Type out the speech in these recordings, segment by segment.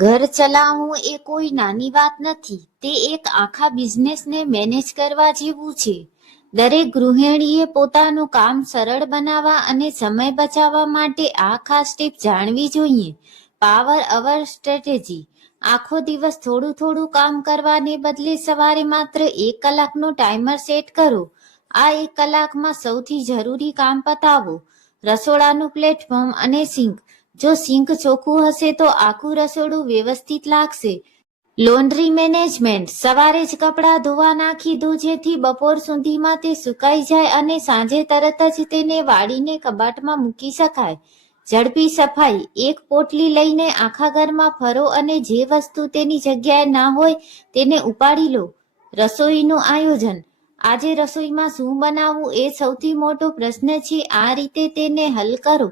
ઘર ચલાવવું એ કોઈ નાની વાત નથી. તે એક આખા બિઝનેસને મેનેજ કરવા જેવું છે. દરેક ગૃહિણીએ પોતાનું કામ સરળ બનાવવા અને સમય બચાવવા માટે આ ખાસ ટીપ જાણવી જોઈએ. પાવર અવર સ્ટ્રેટેજી. આખો દિવસ થોડું થોડું કામ કરવાને બદલે સવારે માત્ર 1 કલાકનો ટાઈમર સેટ કરો. આ 1 કલાકમાં સૌથી જરૂરી કામ પતાવો. રસોડાનું પ્લેટફોર્મ અને સિંક. જો સિંક ચોખ્ખું હશે તો આખું રસોડું વ્યવસ્થિત લાગશે. Laundry management. સવારે જ કપડાં ધોવા નાખી દો જેથી બપોર સુધીમાં તે સુકાઈ જાય અને સાંજે તરત જ તેને વાળીને કબાટમાં મૂકી શકાય. ઝડપી સફાઈ. એક પોટલી લઈને આખા ઘરમાં ફરો અને જે વસ્તુ તેની જગ્યાએ ના હોય તેને ઉપાડી લો. રસોઈનું આયોજન. આજે રસોઈમાં શું બનાવવું એ સૌથી મોટો પ્રશ્ન છે. આ રીતે તેને હલ કરો.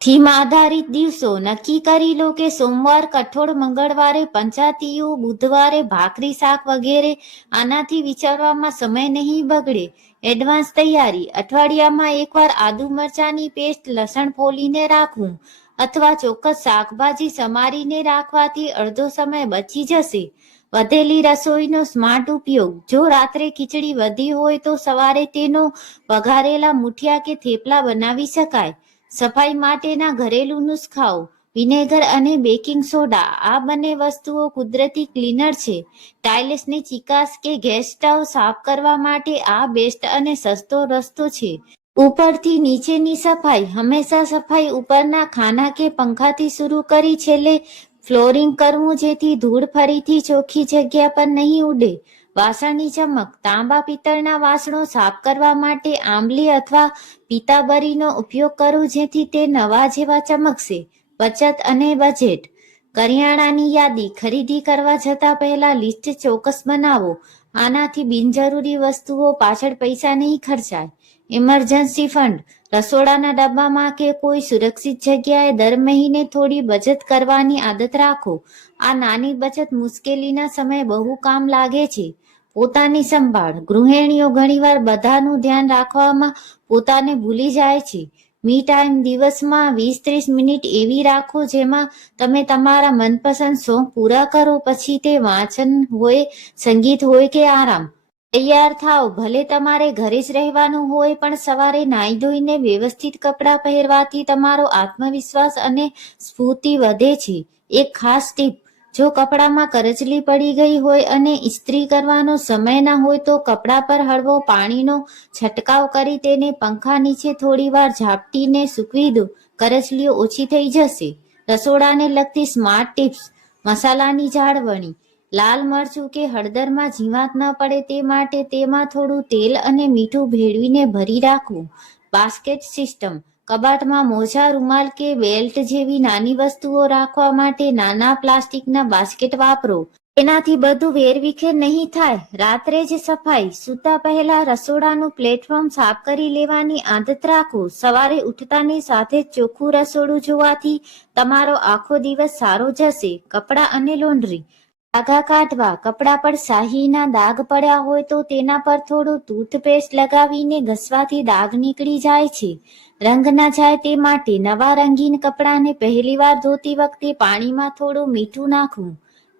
થીમ આધારિત દિવસો. નક્કી કરી લો કે સોમવાર કઠોળ, મંગળવારે પંચાતીયું, બુધવારે ભાખરી શાક વગેરે. આનાથી વિચારવામાં સમય નહીં બગડે. એડવાન્સ તૈયારી. અઠવાડિયામાં એકવાર આદુ મરચાંની પેસ્ટ, લસણ ફોલીને રાખવું અથવા ચોક્કસ શાકભાજી સમારીને રાખવાથી અડધો સમય બચી જશે. વધેલી રસોઈનો સ્માર્ટ ઉપયોગ. જો રાત્રે ખીચડી વધી હોય તો સવારે તેનો વઘારેલા મુઠિયા કે થેપલા બનાવી શકાય. સફાઈ માટેના ઘરેલું નુસ્ખાઓ. વિનેગર અને બેકિંગ સોડા. આ બંને વસ્તુઓ કુદરતી ક્લીનર છે. ટાઇલ્સની ચીકાશ કે ગેસ સ્ટવ સાફ કરવા માટે આ બેસ્ટ અને સસ્તો રસ્તો છે. ઉપરથી નીચેની સફાઈ. હંમેશા સફાઈ ઉપરના ખાના કે પંખાથી શરૂ કરી છેલ્લે ફ્લોરિંગ કરવું જેથી ધૂળ ફરીથી ચોખ્ખી જગ્યા પર નહીં ઉડે. વાસણની ચમક. તાંબા પિત્તળના વાસણો સાફ કરવા માટે આંબલી અથવા પીતાંબરીનો ઉપયોગ કરો જેથી તે નવા જેવા ચમકશે. બચત અને બજેટ. કરિયાણાની યાદી. ખરીદી કરવા જતા પહેલા લિસ્ટ ચોક્કસ બનાવો. આનાથી બિનજરૂરી વસ્તુઓ પાછળ પૈસા નહીં ખર્ચાય. Emergency fund. રસોડાના ડબ્બામાં કે કોઈ સુરક્ષિત જગ્યાએ દર મહિને થોડી બચત કરવાની આદત રાખો. આ નાની બચત મુશ્કેલીના સમયે બહુ કામ લાગે છે. પોતાની સંભાળ. ગૃહિણીઓ ઘણીવાર બધાનું ધ્યાન રાખવામાં પોતાને ભૂલી જાય છે. Me time. દિવસમાં 20-30 મિનિટ એવી રાખો જેમાં તમે તમારા મનપસંદ શોખ પૂરા કરો. પછી તે વાંચન હોય, સંગીત હોય કે આરામ. તૈયાર થાવ. ભલે તમારે ઘરે જ રહેવાનું હોય પણ સવારે નાઈ ધોઈને વ્યવસ્થિત કપડાં પહેરવાથી તમારો આત્મવિશ્વાસ અને સ્ફૂર્તિ વધે છે. એક ખાસ ટીપ. જો કપડામાં કરચલી પડી ગઈ હોય અને ઇસ્ત્રી કરવાનો સમય ના હોય તો કપડા પર હળવો પાણીનો છંટકાવ કરી તેને પંખા નીચે થોડીવાર ઝાપટીને સૂકવી દો. કરચલીઓ ઓછી થઈ જશે. રસોડાને લગતી સ્માર્ટ ટિપ્સ. મસાલાની જાળવણી. લાલ મરચું કે હળદરમાં જીવાત ન પડે તે માટે તેમાં થોડું તેલ અને મીઠું ભેળવીને ભરી રાખવું. Basket system. કબાટમાં મોજા, રૂમાલ કે બેલ્ટ જેવી નાની વસ્તુઓ રાખવા માટે નાના પ્લાસ્ટિકના બાસ્કેટ વાપરો. તેનાથી બધું વેરવિખેર નહીં થાય. રાત્રે જ સફાઈ. સૂતા પહેલા રસોડાનું પ્લેટફોર્મ સાફ કરી લેવાની આદત રાખો. સવારે ઉઠતાની સાથે જ ચોખ્ખું રસોડું જોવાથી તમારો આખો દિવસ સારો જશે. કપડાં અને લોન્ડ્રી. ડાઘા કાઢવા. કપડા પર શાહીના દાગ પડ્યા હોય તો તેના પર થોડું ટૂથપેસ્ટ લગાવીને ઘસવાથી દાગ નીકળી જાય છે. રંગ ના જાય તે માટે નવા રંગીન કપડાને પહેલીવાર ધોતી વખતે પાણીમાં થોડું મીઠું નાખવું.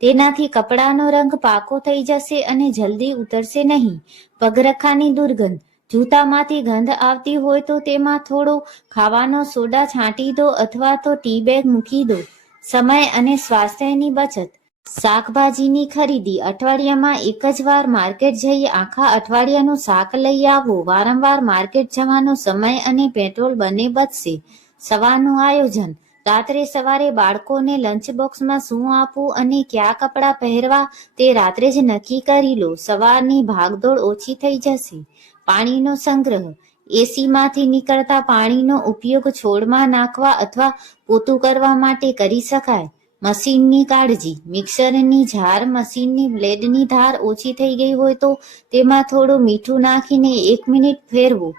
તેનાથી કપડાનો રંગ પાકો થઈ જશે અને જલ્દી ઉતરશે નહીં. પગરખાની દુર્ગંધ. જૂતામાંથી ગંધ આવતી હોય તો તેમાં થોડો ખાવાનો સોડા છાંટી દો અથવા તો ટી બેગ મૂકી દો. સમય અને સ્વાસ્થ્યની બચત. શાકભાજીની ખરીદી. અઠવાડિયામાં એક જ વાર માર્કેટ જઈ આખા અઠવાડિયાનું શાક લઈ આવો. વારંવાર માર્કેટ જવાનો સમય અને પેટ્રોલ બંને બચશે. સવારનું આયોજન. રાત્રે સવારે બાળકોને લંચ બોક્સમાં શું આપવું અને કયા કપડાં પહેરવા તે રાત્રે જ નક્કી કરી લો. સવારની ભાગદોડ ઓછી થઈ જશે. પાણીનો સંગ્રહ. એસીમાંથી નીકળતા પાણીનો ઉપયોગ છોડમાં નાખવા અથવા પોતું કરવા માટે કરી શકાય. મશીનની કાળજી. મિક્સરની જાર. મશીનની બ્લેડની ધાર ઓછી થઈ ગઈ હોય તો તેમાં થોડું મીઠું નાખીને 1 મિનિટ ફેરવો.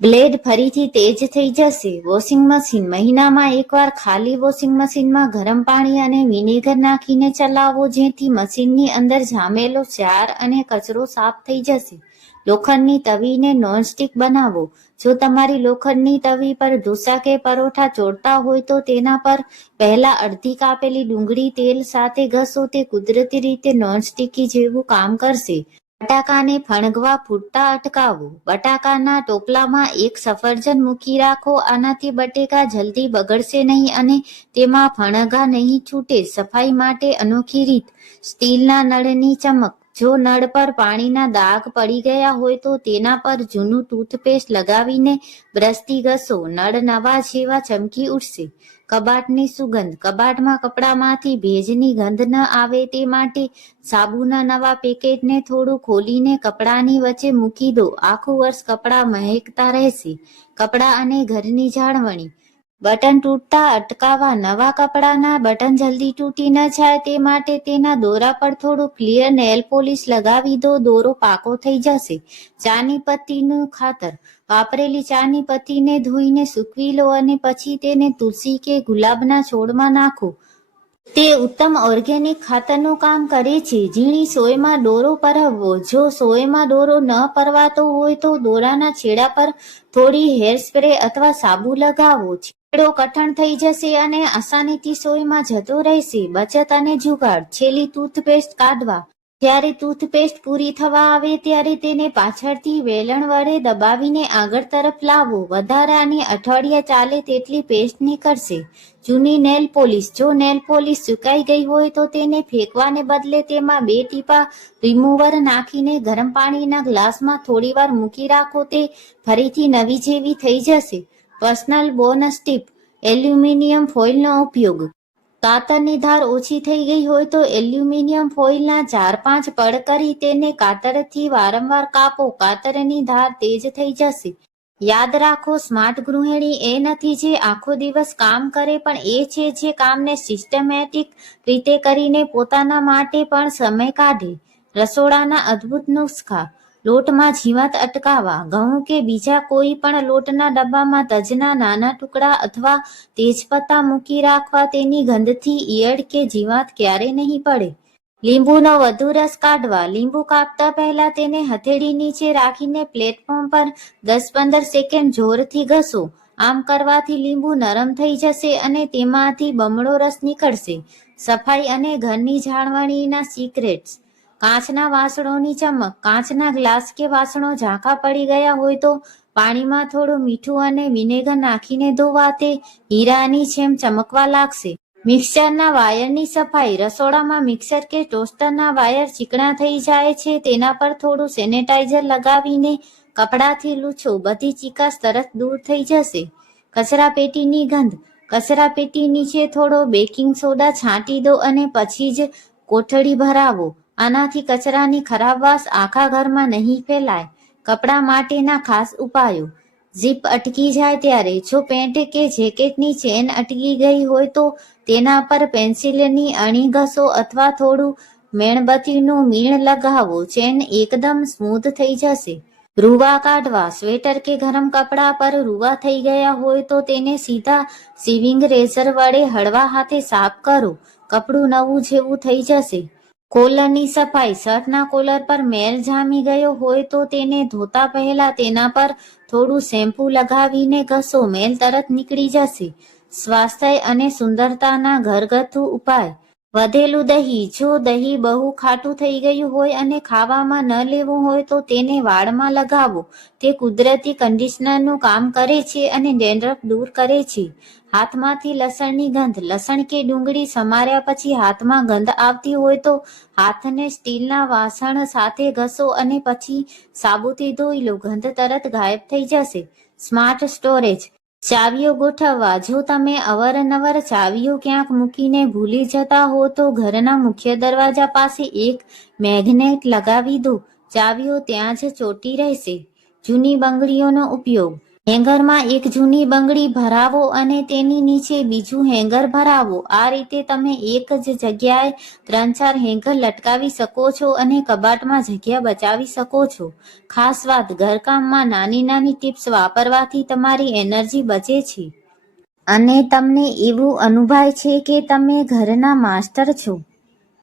બ્લેડ ફરીથી તેજ થઈ જશે. વોશિંગ મશીન મહિનામાં એકવાર ખાલી વોશિંગ મશીનમાં ગરમ પાણી અને વિનેગર નાખીને ચલાવો, જેથી મશીનની અંદર જામેલો ક્ષાર અને કચરો સાફ થઈ જશે. લોખંડની તવીને નોનસ્ટિક બનાવો. જો તમારી લોખંડની તવી પર ઢોસા કે પરોઠા ચોળતા હોય તો તેના પર પહેલા અડધી કાપેલી ડુંગળી તેલ સાથે ઘસો. તે કુદરતી રીતે નોનસ્ટિકી જેવું કામ કરશે. બટાકાને ફણગવા ફૂટતા અટકાવો. બટાકાના ટોપલામાં એક સફરજન મૂકી રાખો. આનાથી બટેકા જલ્દી બગડશે નહીં અને તેમાં ફણગા નહીં છૂટે. સફાઈ માટે અનોખી રીત. સ્ટીલના નળની ચમક. જો નળ પર પાણીના દાગ પડી ગયા હોય તો તેના પર જૂનું ટૂથપેસ્ટ લગાવીને બ્રશથી ઘસો. નળ નવા જેવા ચમકી ઉઠશે. કબાટની સુગંધ. કબાટમાં કપડામાંથી ભેજની ગંધ ન આવે તે માટે સાબુના નવા પેકેટને થોડું ખોલીને કપડાની વચ્ચે મૂકી દો. આખું વર્ષ કપડાં મહેકતા રહેશે. કપડાં અને ઘરની જાળવણી. બટન તૂટતા અટકાવવા. નવા કપડાના બટન જલ્દી તૂટી ન જાય તે માટે તેના દોરા પર થોડું ક્લિયર નેલ પોલિશ લગાવી દો. દોરો પાકો થઈ જશે. ચાની પત્તીનું ખાતર. વાપરેલી ચાની પત્તીને ધોઈને સૂકવી લો અને પછી તેને તુલસી કે ગુલાબના છોડમાં નાખો. તે ઉત્તમ ઓર્ગેનિક ખાતરનું કામ કરે છે. ઝીણી સોયમાં દોરો પરવવો. જો સોયમાં દોરો ન પરવાતો હોય તો દોરાના છેડા પર થોડી હેર સ્પ્રે અથવા સાબુ લગાવો. છેડો કઠણ થઈ જશે અને આસાનીથી સોયમાં જતો રહેશે. બચત અને જુગાડ. છેલ્લી ટૂથપેસ્ટ કાઢવા. જ્યારે ટૂથપેસ્ટ પૂરી થવા આવે ત્યારે તેને પાછળથી વેલણ વડે દબાવીને આગળ તરફ લાવો. વધારાની અઠવાડિયા ચાલે તેટલી પેસ્ટ નીકળશે. જૂની નેલ પોલિશ. જો નેલ પોલિશ સુકાઈ ગઈ હોય તો તેને ફેંકવાને બદલે તેમાં 2 ટીપા રિમૂવર નાખીને ગરમ પાણીના ગ્લાસમાં થોડીવાર મૂકી રાખો. તે ફરીથી નવી જેવી થઈ જશે. Personal bonus tip. એલ્યુમિનિયમ ફોઇલનો ઉપયોગ. કાતરની ધાર ઓછી થઈ ગઈ હોય તો એલ્યુમિનિયમ ફોઇલના 4-5 પડ કરી તેને કાતરથી વારંવાર કાપો. કાતરની ધાર તેજ થઈ જશે. યાદ રાખો, સ્માર્ટ ગૃહિણી એ નથી જે આખો દિવસ કામ કરે, પણ એ છે જે કામને સિસ્ટમેટિક રીતે કરીને પોતાના માટે પણ સમય કાઢે. રસોડાના અદ્ભુત નુસ્ખા. લોટમાં જીવાત અટકાવવા. ઘઉં કે બીજા કોઈ પણ લોટના ડબ્બામાં તજના નાના ટુકડા અથવા તેજપત્તા મૂકી રાખવા. તેની ગંધથી ઈયળ કે જીવાત ક્યારેય નહીં પડે. લીંબુનો વધુ રસ કાઢવા. લીંબુ કાપતા પહેલા તેને હથેળી નીચે રાખીને પ્લેટફોર્મ પર 10-15 સેકન્ડ જોરથી ઘસો. આમ કરવાથી લીંબુ નરમ થઈ જશે અને તેમાંથી બમણો રસ નીકળશે. સફાઈ અને ઘરની જાળવણીના સિક્રેટ્સ. કાચના વાસણોની ચમક. કાચના ગ્લાસ કે વાસણો ઝાંખા પડી ગયા હોય તો પાણીમાં થોડું મીઠું અને વિનેગર નાખીને ધોવા. તે હીરાની જેમ ચમકવા લાગશે. મિક્સરના વાયરની સફાઈ. રસોડામાં મિક્સર કે ટોસ્ટરના વાયર ચીકણા થઈ જાય છે. તેના પર થોડું સેનેટાઈઝર લગાવીને કપડાથી લૂછો. બધી ચીકાશ તરત દૂર થઈ જશે. કચરાપેટીની ગંધ. કચરાપેટી નીચે થોડો બેકિંગ સોડા છાંટી દો અને પછી જ કોથળી ભરાવો. આનાથી કચરાની ખરાબ વાસ આખા ઘરમાં નહીં ફેલાય. કપડાં માટેના ખાસ ઉપાયો. ઝીપ અટકી જાય ત્યારે. જો પેન્ટ કે જેકેટની ચેન અટકી ગઈ હોય તો તેના પર પેન્સિલની અણી ઘસો અથવા થોડું મીણબત્તીનું મીણ લગાવો. ચેન એકદમ સ્મૂધ થઈ જશે. રૂવા કાઢવા. સ્વેટર કે ગરમ કપડા પર રૂવા થઈ ગયા હોય તો તેને સીધા સીવિંગ રેઝર વડે હળવા હાથે સાફ કરો. કપડું નવું જેવું થઈ જશે. કોલરની સફાઈ. શર્ટના કોલર પર મેલ જામી ગયો હોય તો તેને ધોતા પહેલા તેના પર થોડું શેમ્પૂ લગાવીને ઘસો. મેલ તરત નીકળી જશે. સ્વાસ્થ્ય અને સુંદરતાના ઘરગથ્થુ ઉપાય. વધેલું દહીં. જો દહીં બહુ ખાટું થઈ ગયું હોય અને ખાવામાં ન લેવું હોય તો તેને વાળમાં લગાવો. તે કુદરતી કન્ડિશનરનું કામ કરે છે અને ડેન્ડ્રફ દૂર કરે છે. હાથમાંથી લસણની ગંધ. લસણ કે ડુંગળી સમાર્યા પછી હાથમાં ગંધ આવતી હોય તો હાથને સ્ટીલના વાસણ સાથે ઘસો અને પછી સાબુથી ધોઈ લો. ગંધ તરત ગાયબ થઈ જશે. Smart storage. ચાવીઓ ગોઠવવા. જો તમે અવારનવાર ચાવીઓ ક્યાંક મૂકીને ભૂલી જતા હો તો ઘરના મુખ્ય દરવાજા પાસે એક મેગ્નેટ લગાવી દો. ચાવીઓ ત્યાં જ ચોંટી રહેશે. જૂની બંગડીઓનો ઉપયોગ. હેંગરમાં એક જૂની બંગડી ભરાવો અને તેની નીચે બીજું હેંગર ભરાવો. આ રીતે તમે એક જ જગ્યાએ 3-4 હેંગર લટકાવી શકો છો અને કબાટમાં જગ્યા બચાવી શકો છો. ખાસ વાત, ઘરકામમાં નાની નાની ટિપ્સ વાપરવાથી તમારી એનર્જી બચે છે અને તમને એવું અનુભવાય છે કે તમે ઘરના માસ્ટર છો.